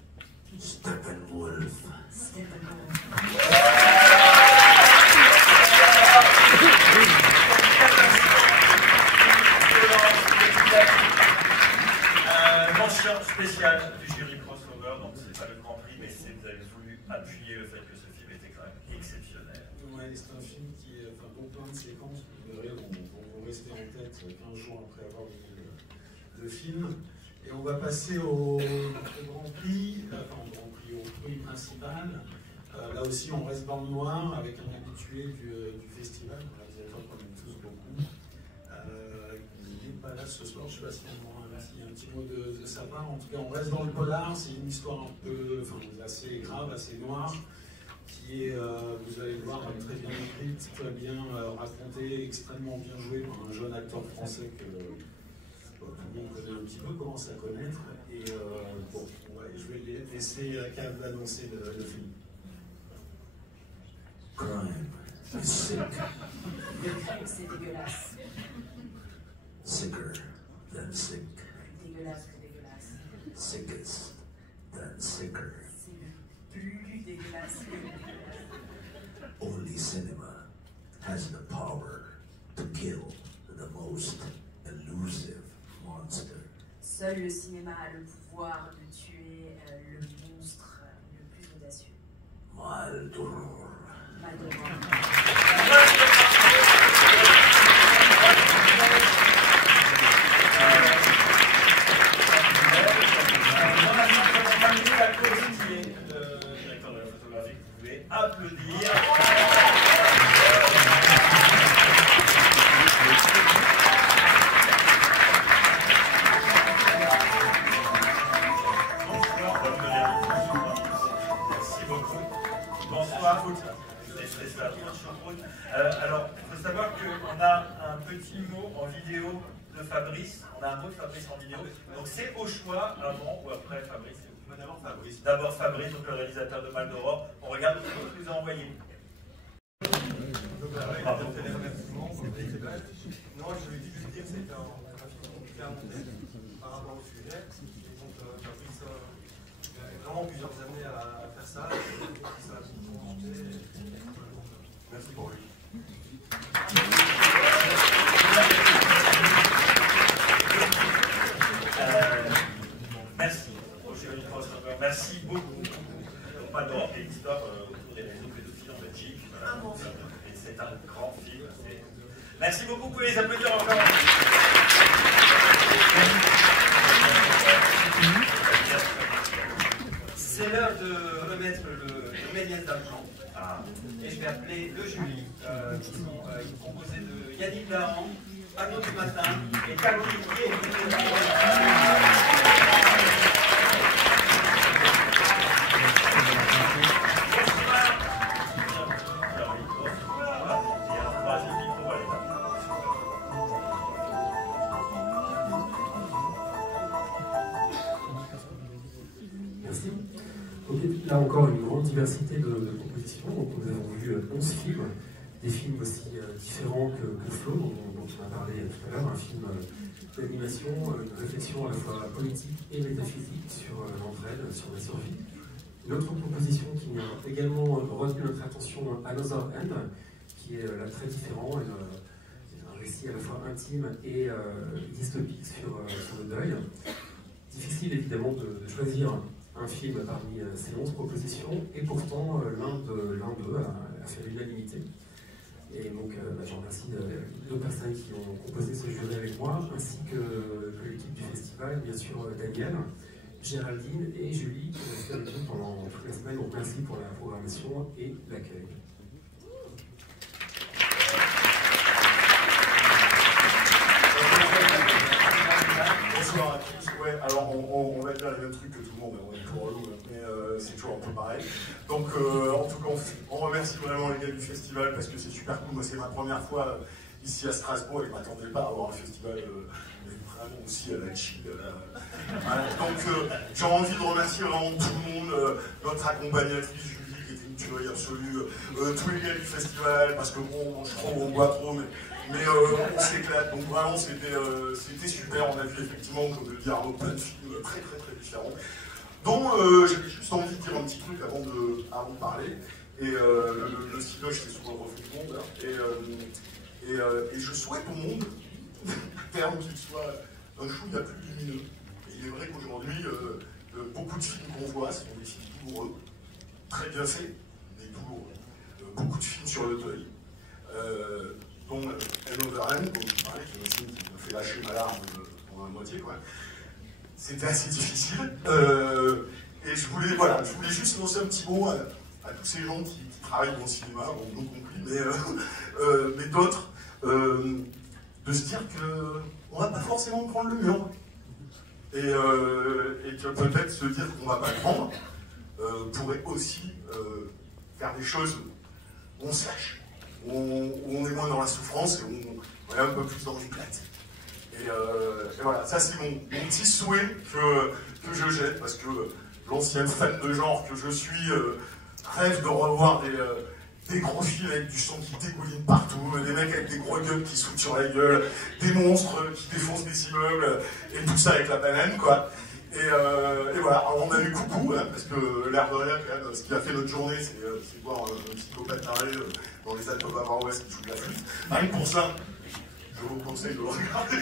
Steppenwolf. Steppenwolf. Mention spéciale du jury crossover, donc c'est pas le Grand Prix, mais vous avez voulu appuyer le fait que ce film était quand même exceptionnel. Ouais, c'est un film qui est, enfin, dont plein de séquences, vous verrez, vont rester en tête 15 jours après avoir vu le film. Et on va passer au Grand Prix, au prix principal. Là aussi, on reste dans le noir avec un habitué du festival, un réalisateur qu'on aime tous beaucoup. Il n'est pas là ce soir, je ne sais pas si on aura un petit mot de sa part. En tout cas, on reste dans le polar, c'est une histoire un peu, assez grave, assez noire, qui est, vous allez le voir, très bien écrite, très bien racontée, extrêmement bien jouée par un jeune acteur français que tout le monde connaît un petit peu, commence à connaître. Et je vais laisser Cab annoncer le film. Crime is sick. Le crime, c'est dégueulasse. Sicker than sick. Dégueulasse que dégueulasse. Sickest than sicker. C'est plus dégueulasse que dégueulasse. Only cinema has the power to kill the most elusive monster. Seul le cinéma a le pouvoir de tuer le monstre le plus audacieux. Maldoror. Applaudir. Merci beaucoup. Bonsoir. Alors, il faut savoir qu'on a un petit mot en vidéo de Fabrice. On a un mot de Fabrice en vidéo. Donc c'est au choix, avant ou après Fabrice. D'abord Fabrice. D'abord Fabrice, donc le réalisateur de Maldoror. On regarde ce que vous a envoyé. Bravo. Non, je voulais juste dire que c'était un film compliqué à monter par rapport au sujet. Donc Fabrice a vraiment plusieurs années à faire ça. Ça a beaucoup monté. Merci pour lui. Merci Merci beaucoup. Donc, pas d'Europe et l'histoire autour des réseaux pédophiles en Belgique. Voilà. Et c'est un grand film. Merci beaucoup, vous pouvez les applaudir encore. C'est l'heure de remettre le méliès d'argent. Et je vais appeler le jury, qui sont composé de Yannick Dahan, Arnaud du Matin et Caroline Gué. Merci. Donc, là encore, une grande diversité de propositions. Donc, nous avons vu 11 films, des films aussi différents que Flo, dont on a parlé tout à l'heure, un film d'animation, une réflexion à la fois politique et métaphysique sur l'entraide, sur la survie. Une autre proposition qui a également retenu notre attention, Another End, qui est là très différent, un récit à la fois intime et dystopique sur le deuil. Difficile évidemment de choisir un film parmi ces 11 propositions, et pourtant l'un d'eux a fait l'unanimité. Et donc je remercie les deux personnes qui ont composé ce jury avec moi, ainsi que l'équipe du festival, bien sûr Daniel, Géraldine et Julie, qui ont resté avec nous pendant toute la semaine. Donc merci pour la programmation et l'accueil. Bonsoir à tous. Ouais, alors on va dire les mêmes trucs que tout le monde, on est pour relou, mais c'est toujours un peu pareil. Donc en tout cas, on remercie vraiment les gars du festival parce que c'est super cool. Moi, c'est ma première fois ici à Strasbourg et je ne m'attendais pas à avoir un festival vraiment aussi à la chill. Voilà. Donc j'ai envie de remercier vraiment tout le monde, notre accompagnatrice Julie qui était une tuerie absolue, tous les gars du festival, parce que bon, on mange trop, on boit trop, mais on s'éclate, donc vraiment c'était super. On a vu effectivement, comme le dit Arnaud, plein de films très différents. Donc j'avais juste envie de dire un petit truc avant de parler. Et le siloge, c'est souvent le reflet du monde. Hein. Et je souhaite au monde, à terme, qu'il soit un chouïa plus lumineux. Et il est vrai qu'aujourd'hui, beaucoup de films qu'on voit sont des films douloureux, très bien faits, mais douloureux. Beaucoup de films sur le deuil. Dont Another End, dont je parlais, qui est un film qui me fait lâcher ma larme pendant la moitié, quoi. C'était assez difficile. Et je voulais juste lancer un petit mot à tous ces gens qui travaillent dans le cinéma, bon, non compris, mais d'autres, de se dire qu'on va pas forcément prendre le mur. Et que peut-être se dire qu'on va pas le prendre pourrait aussi faire des choses où on se lâche. Où on est moins dans la souffrance et où on est un peu plus dans l'éclate. Et voilà, ça c'est mon petit souhait que je jette, parce que l'ancien fan de genre que je suis rêve de revoir des gros films avec du sang qui dégouline partout, des mecs avec des gros guns qui se foutent sur la gueule, des monstres qui défoncent des immeubles, et tout ça avec la banane, quoi. Et voilà, alors on a eu coucou, hein, parce que l'air de rien, quand même, ce qui a fait notre journée, c'est voir un psychopathe taré dans les Alpes bavaroises qui joue de la flûte. Rien que pour ça, je vous conseille de le regarder.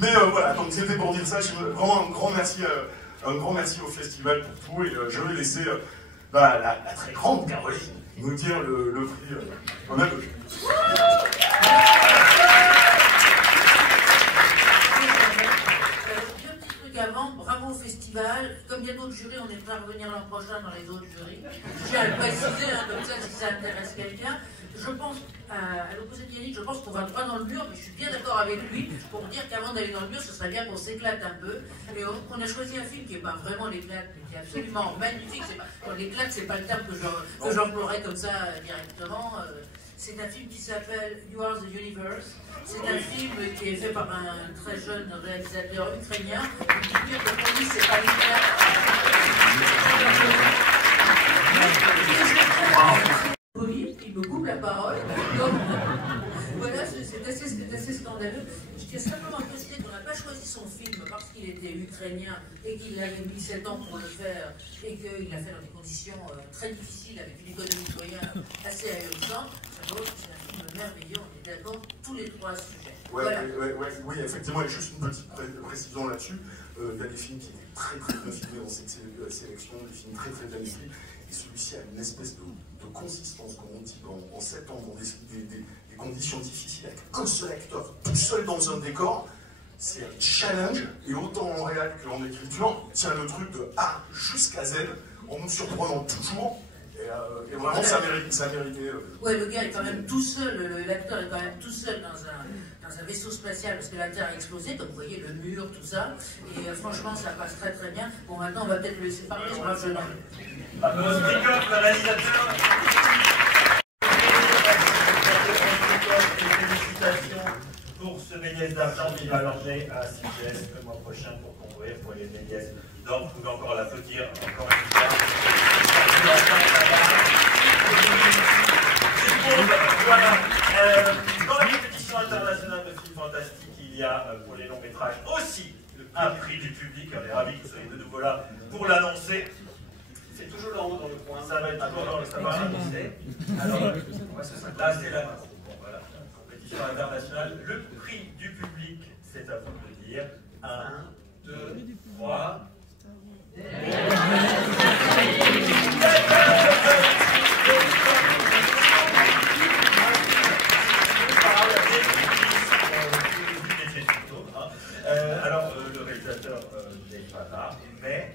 Mais voilà, donc c'était pour dire ça. Vraiment un grand merci au festival pour tout, et je vais laisser la très grande Caroline nous dire le prix. On a le prix. Avant, bravo au festival. Comme il y a d'autres jurys, on est prêt à revenir l'an prochain dans les autres jurys. J'ai à le préciser, hein, comme ça, si ça intéresse quelqu'un. Je pense, à l'opposé de Yannick, je pense qu'on va droit dans le mur, mais je suis bien d'accord avec lui pour dire qu'avant d'aller dans le mur, ce serait bien qu'on s'éclate un peu. Et on a choisi un film qui n'est pas vraiment l'éclate, mais qui est absolument magnifique. L'éclate, c'est pas le terme que j'emploierais comme ça directement. C'est un film qui s'appelle You Are the Universe. C'est un film qui est fait par un très jeune réalisateur ukrainien. Il dit dire que pour lui, c'est pas l'éclat. Il me coupe la parole. Donc, voilà, c'est assez scandaleux. Je tiens simplement à préciser qu'on a pas choisi son film parce qu'il était ukrainien et qu'il avait mis 7 ans pour le faire et qu'il l'a fait dans des conditions très difficiles avec une économie moyenne assez ahurissante, c'est un film merveilleux, on est d'accord tous les trois à ce sujet. Voilà. Oui, effectivement, et juste une petite précision là-dessus. Il y a des films qui étaient très bien filmés dans cette sélection, des films très bien écrits, et celui-ci a une espèce de consistance, comme on dit, en 7 ans, dans des conditions difficiles, avec un seul acteur, tout seul dans un décor. C'est un challenge, et autant en réel qu'en écriture, il tient le truc de A jusqu'à Z, en nous surprenant toujours. Et vraiment, ça méritait. Ouais, le gars est quand même tout seul, l'acteur est quand même tout seul dans un vaisseau spatial parce que la Terre a explosé, comme vous voyez, le mur, tout ça. Et franchement, ça passe très bien. Bon, maintenant, on va peut-être le laisser parler, ce brave jeune homme. Bravo, Strikov, le réalisateur. Félicitations pour ce Méliès d'argent qui va l'emmener à CGS le mois prochain pour concourir pour les Méliès d'or. Vous pouvez encore l'applaudir, encore une fois. Voilà. Dans la compétition internationale de films fantastiques, il y a pour les longs métrages aussi un prix du public. On est ravis que vous soyez de nouveau là pour l'annoncer. C'est toujours là-haut dans le coin. Ça va être toujours dans le coin. Alors, là c'est la voilà. Compétition internationale. Le prix du public, c'est à vous de le dire. 1, 2, 3. Alors, le réalisateur n'est pas là, mais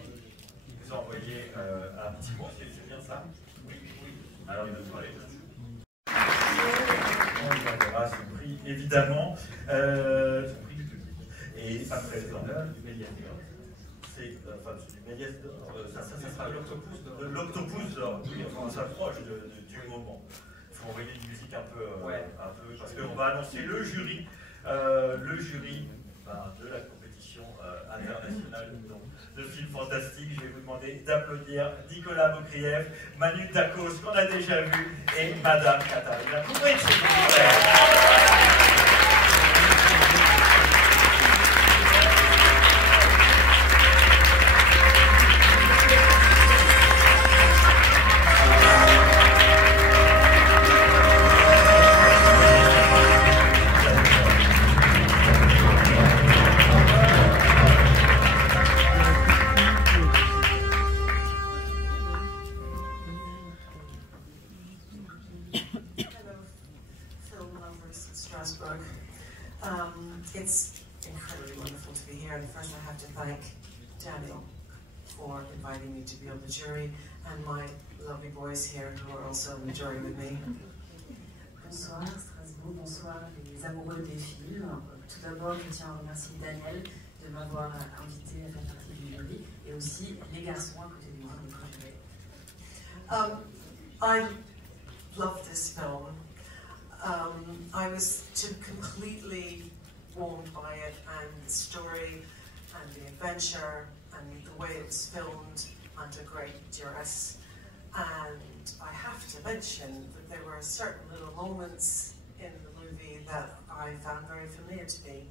il nous a envoyé un petit mot, c'est bien ça? Oui. Alors, il nous parler dessus. On verra ce prix, évidemment, ce prix du public. Et après, du Méliès d'or. C'est, enfin, du Méliès d'or, ça sera l'Octopus d'or. Oui, enfin, on s'approche du moment. Il faut envoyer une musique un peu parce qu'on va annoncer le jury de la compétition internationale de films fantastiques. Je vais vous demander d'applaudir Nicolas Mokriev, Manu Dacos, qu'on a déjà vu, et Madame Katharina Koumets. It's incredibly wonderful to be here, and first I have to thank Daniel for inviting me to be on the jury, and my lovely boys here who are also in the jury with me. Bonsoir Strasbourg, bonsoir les amoureux des films. Tout d'abord, je tiens à remercier Daniel de m'avoir invité à faire partie du jury, et aussi les garçons à côté de moi, les préjurés. I love this film. I was completely warmed by it, and the story and the adventure and the way it was filmed under great duress. And I have to mention that there were certain little moments in the movie that I found very familiar to me.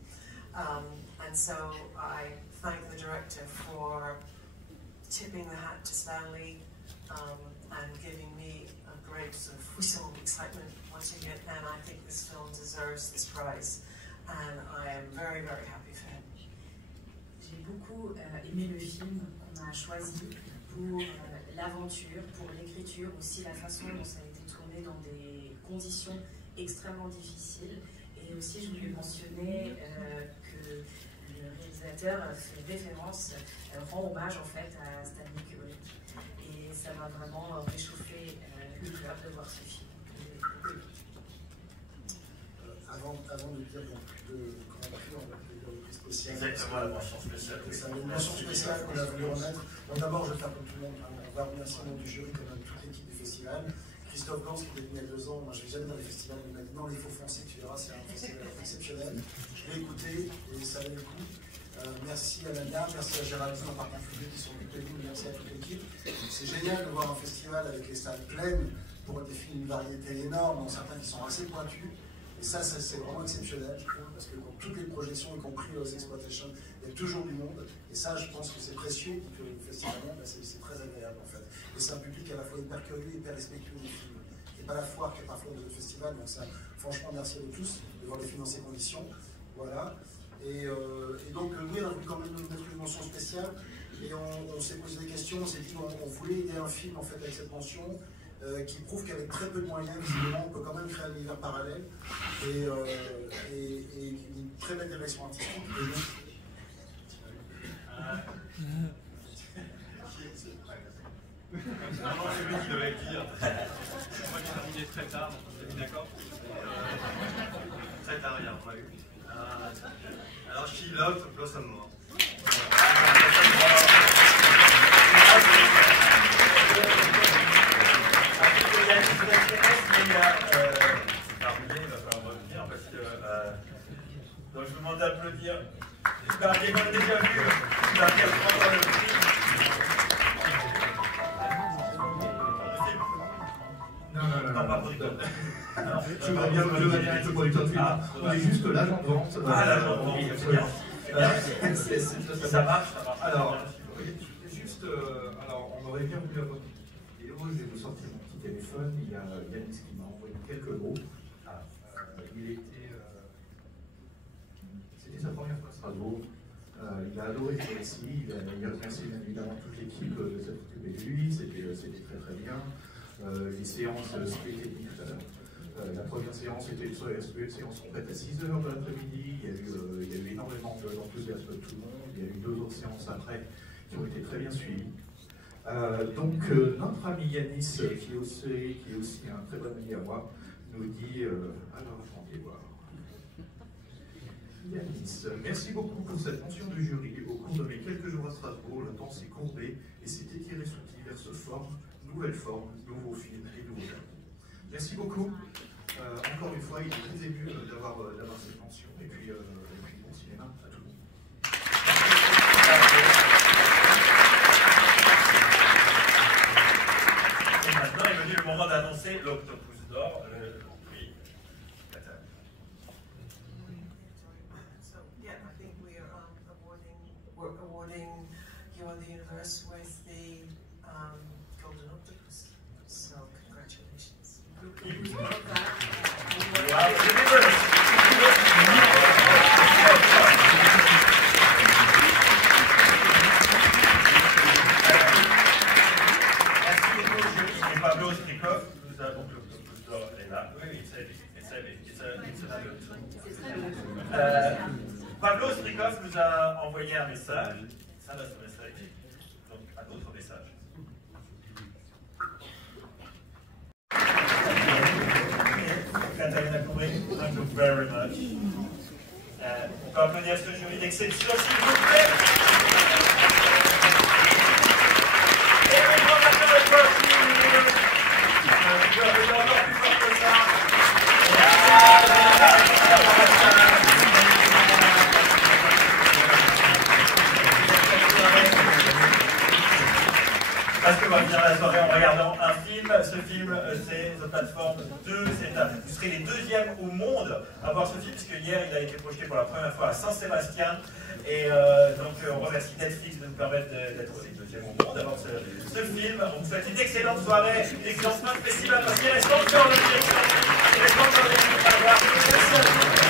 And so I thank the director for tipping the hat to Stanley and giving me a great sort of whistle of excitement watching it, and I think this film deserves this prize, and I am very, very happy for him. J'ai beaucoup aimé le film qu'on a choisi pour l'aventure, pour l'écriture, aussi la façon dont ça a été tourné dans des conditions extrêmement difficiles. Et aussi, je voulais mentionner que le réalisateur fait référence, rend hommage en fait à Stanley Kubrick. Et ça m'a vraiment réchauffé le cœur de voir ce film. Avant de dire comment prix, on va dire le prix spécial. Exactement, la mention spéciale. C'est une mention spéciale qu'on a voulu remettre. Bon, d'abord, je vais faire comme tout le monde. On va remercier le nom du jury, quand même, toute l'équipe du festival. Christophe Gans, qui était venu il y a 2 ans, moi je ne vais jamais dans les festivals, il m'a dit non, il faut foncer, tu verras, c'est un festival exceptionnel. Je l'ai écouté et ça valait le coup. Merci à Nadia, merci à Géraldine en particulier qui sont occupés de nous, merci à toute l'équipe. C'est génial de voir un festival avec les salles pleines pour des films d'une variété énorme, dont certains qui sont assez pointus. Et ça, c'est vraiment exceptionnel, je trouve, parce que dans toutes les projections, y compris aux Exploitation, il y a toujours du monde. Et ça, je pense que c'est précieux, que le festival, c'est très agréable en fait. Et c'est un public à la fois hyper curieux, hyper respectueux des films. Et pas la foire qui est parfois de notre festival. Donc ça, franchement, merci à vous tous de voir les films dans ces conditions. Voilà. Et donc, oui, on a voulu quand même mettre une mention spéciale. Et on s'est posé des questions, on s'est dit on voulait aider un film en fait avec cette mention qui prouve qu'avec très peu de moyens, visiblement, on peut quand même créer un univers parallèle et une très belle direction artistique. Non, c'est lui qui devait le dire. Moi j'ai terminé très tard, donc on s'est mis d'accord. Très tard hier, on l'a eu. Alors, She Loved Blossom More. Donc je vous demande d'applaudir. J'espère qu'on a déjà vu. J'espère qu'elle prend le prix. Non, pas producteur. Je voudrais bien être le producteur de film. On est juste l'agent de vente. L'agent de vente, ça marche. Alors, juste, alors, on aurait bien voulu avoir. Et moi, je vais vous sortir mon petit téléphone. Il y a Yanis qui m'a envoyé quelques mots. C'était sa première fois à Strasbourg. Il a adoré ce récit. Il remercie bien évidemment toute l'équipe de s'être occupée de lui. C'était très très bien. Les séances, c'était dit tout à l'heure. La première séance était une séance complète à 6h de l'après-midi. Il y a eu énormément d'enthousiasme de tout le monde. Il y a eu 2 autres séances après qui ont été très bien suivies. Donc notre ami Yanis, qui est aussi un très bon ami à moi, nous dit alors attendez voir. Yanis, merci beaucoup pour cette mention du jury. Au cours de mes quelques jours à Strasbourg, le temps s'est courbé et s'est étiré sous diverses formes, nouvelles formes, nouveaux films et nouveaux films. Merci beaucoup. Encore une fois, il est très ému d'avoir cette mention. Et puis bon cinéma à tout le monde. Et maintenant est venu le moment d'annoncer l'Octopus d'Or, le prix. We're awarding You Are the Universe with the Golden Octopus. So, congratulations. Merci beaucoup, et Pablo Strikov, nous avons l'Octopus d'Or est là. Oui, Pablo Strikov nous a envoyé un message. Ça, là, ce message. Donc, un autre message. Catalina Couré, thank you very much. On peut applaudir ce jury d'exception, s'il vous plaît. Et on va maintenant le prochain. Je peux applaudir encore plus fort que ça. Parce qu'on va finir la soirée en regardant un film. Ce film, c'est The Platform 2. Vous serez les deuxièmes au monde à voir ce film, puisque hier, il a été projeté pour la première fois à Saint-Sébastien. Et donc, on remercie Netflix de nous permettre d'être les deuxièmes au monde à voir ce film. On vous souhaite une excellente soirée, une excellente fin de festival, parce qu'il reste encore de direction. Il reste encore des films à voir. Merci à vous.